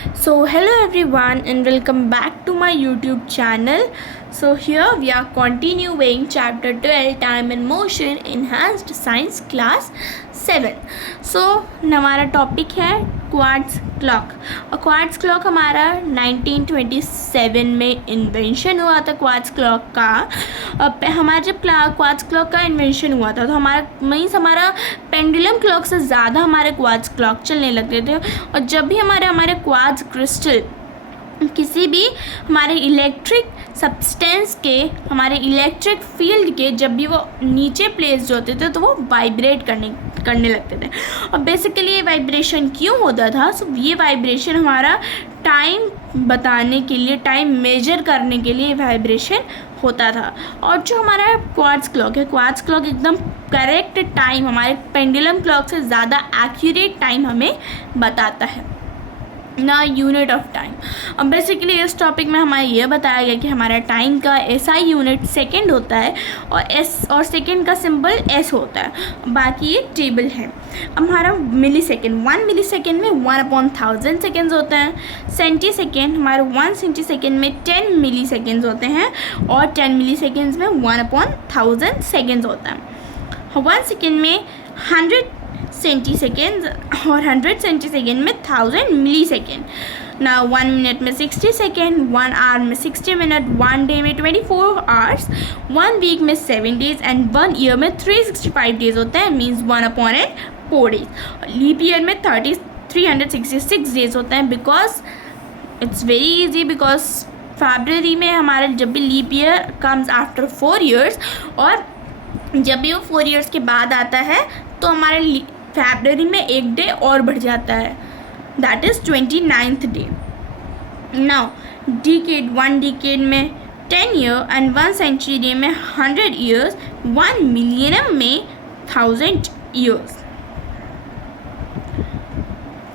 So hello everyone and welcome back to my YouTube channel. So here we are continuing chapter 12 Time and Motion Enhanced Science Class 7. So हमारा topic है quartz clock और quartz clock हमारा 1927 में invention हुआ था quartz clock का। हमारा जब क्वार्ट्ज क्लॉक का इन्वेंशन हुआ था तो हमारा पेंडुलम क्लॉक से ज़्यादा हमारे क्वार्ट्ज क्लॉक चलने लगते थे। और जब भी हमारे क्वार्ट्ज क्रिस्टल किसी भी हमारे इलेक्ट्रिक सब्सटेंस के हमारे इलेक्ट्रिक फील्ड के जब भी वो नीचे प्लेस्ड होते थे तो वो वाइब्रेट करने लगते थे। और बेसिकली ये वाइब्रेशन क्यों होता था? सो ये वाइब्रेशन हमारा टाइम बताने के लिए, टाइम मेजर करने के लिए वाइब्रेशन होता था। और जो हमारा क्वार्ट्ज क्लॉक है, क्वार्ट्ज क्लॉक एकदम करेक्ट टाइम, हमारे पेंडुलम क्लॉक से ज़्यादा एक्यूरेट टाइम हमें बताता है ना, यूनिट ऑफ टाइम। अब बेसिकली इस टॉपिक में हमें यह बताया गया कि हमारा टाइम का एसआई यूनिट सेकंड होता है और सेकंड का सिंबल एस होता है। बाकी ये टेबल है। अब हमारा मिली सेकेंड, 1 मिली सेकेंड में 1/1000 सेकेंड्स होते हैं। सेंटी सेकेंड, हमारे 1 सेंटी सेकेंड में 10 मिली सेकेंड्स होते हैं और 10 मिली सेकेंड्स में 1/1000 सेकेंड्स होता है। 1 सेकेंड में 100 सेंटी सेकेंड और 100 सेंटी सेकेंड में 1000 मिली सेकेंड। ना 1 मिनट में 60 सेकेंड, 1 आवर में 60 मिनट, 1 डे में 24 आवर्स, 1 वीक में 7 डेज एंड 1 ईयर में 365 डेज होते हैं, मीन्स 1/4 डेज। लीप ईयर में 366 डेज होते हैं। Because it's very easy, because फरवरी में हमारा जब भी leap year comes after 4 years और जब भी वो 4 ईयर्स के बाद आता है तो हमारे फरवरी में एक डे और बढ़ जाता है, that is 29th day. Now decade, 1 decade में 10 ईयर एंड 1 सेंचुरी में 100 ईयर्स, 1 मिलियनम में 1000 ईयर्स।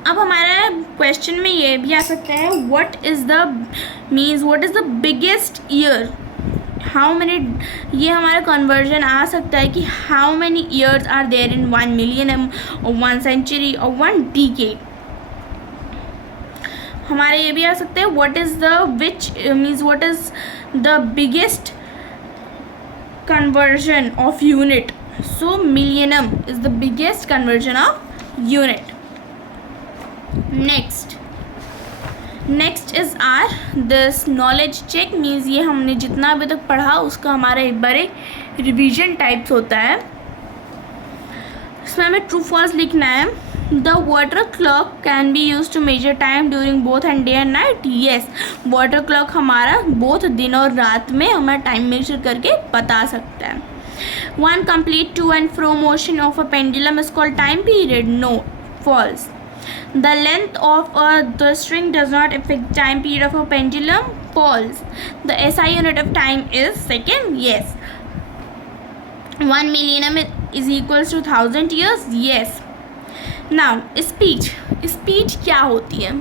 अब हमारा क्वेश्चन में ये भी आ सकता है, what is the biggest year, how many, ये हमारा कन्वर्जन आ सकता है कि how many years are there in 1 millennium और 1 सेंचुरी और 1 डिकेड। हमारे ये भी आ सकते हैं, what is the biggest conversion of unit. So millionth is the biggest conversion of unit. Next is are this knowledge check, means ये हमने जितना अभी तक पढ़ा उसका हमारा एक बारे रिवीजन टाइप्स होता है। इसमें हमें ट्रू फॉल्स लिखना है। The water clock can be use to measure time during both and day and night. Yes, water clock हमारा बोथ दिन और रात में हमारा टाइम मेजर करके बता सकता है। 1 complete to and fro motion of a pendulum is called time period. No, false. The length of the string does not affect time period of a pendulum. False. The SI unit of time is second. Yes. 1 millennium is equals to 1000 years. Yes. Now speed क्या होती है?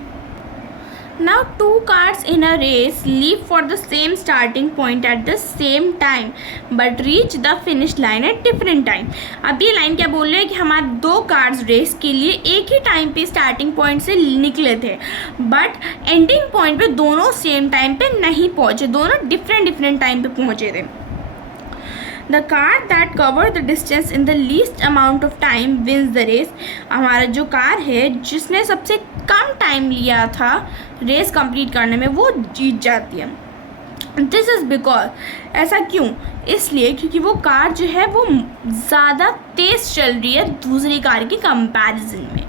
Now 2 cars in a race leave for the same starting point at the same time but reach the finish line at different time. अब ये line क्या बोल रही है कि हमारे 2 कार्स रेस के लिए एक ही टाइम पे स्टार्टिंग पॉइंट से निकले थे बट एंडिंग पॉइंट पे दोनों सेम टाइम पे नहीं पहुँचे, दोनों डिफरेंट टाइम पे पहुँचे थे। The car that covered the distance in the least amount of time wins the race. हमारा जो कार है जिसने सबसे कम टाइम लिया था रेस कंप्लीट करने में वो जीत जाती है। This is because, ऐसा क्यों? इसलिए क्योंकि वो कार जो है वो ज़्यादा तेज़ चल रही है दूसरी कार के कंपैरिजन में।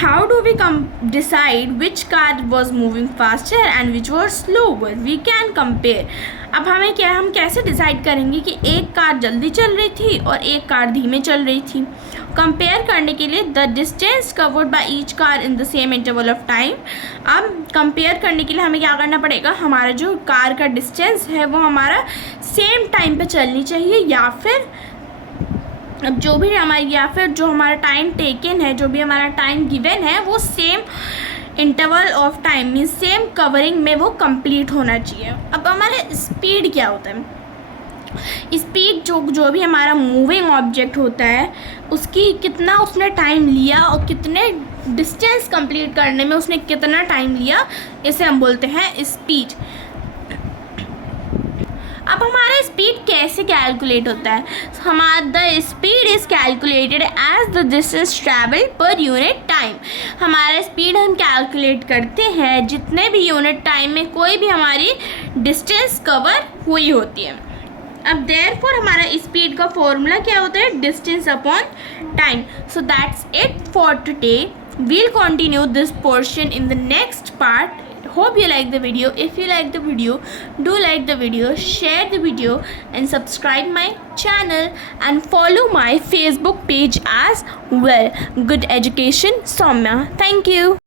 How do we decide which car was moving faster and which was slower? We can compare. अब हम कैसे डिसाइड करेंगे कि एक कार जल्दी चल रही थी और एक कार धीमे चल रही थी? कंपेयर करने के लिए the distance covered by each car in the same interval of time. अब कंपेयर करने के लिए हमें क्या करना पड़ेगा, हमारा जो कार का डिस्टेंस है वो हमारा सेम टाइम पे चलनी चाहिए या फिर जो हमारा टाइम टेकन है, जो भी हमारा टाइम गिवन है वो same interval of time means same covering में वो कंप्लीट होना चाहिए। अब हमारे स्पीड क्या होता है? स्पीड जो भी हमारा मूविंग ऑब्जेक्ट होता है उसकी कितना उसने टाइम लिया और कितने डिस्टेंस कंप्लीट करने में उसने कितना टाइम लिया, इसे हम बोलते हैं स्पीड। अब हमारा स्पीड कैसे कैलकुलेट होता है? हमारा the speed is calculated as the distance travel per unit time. हमारा स्पीड हम कैलकुलेट करते हैं जितने भी यूनिट टाइम में कोई भी हमारी डिस्टेंस कवर हुई होती है। अब देयरफॉर हमारा स्पीड का फॉर्मूला क्या होता है? Distance upon time. So that's it for today. We'll continue this portion in the next part. Hope you like the video. If you like the video, do like the video, share the video and subscribe my channel and follow my Facebook page as well. Good Education Soumya. Thank you.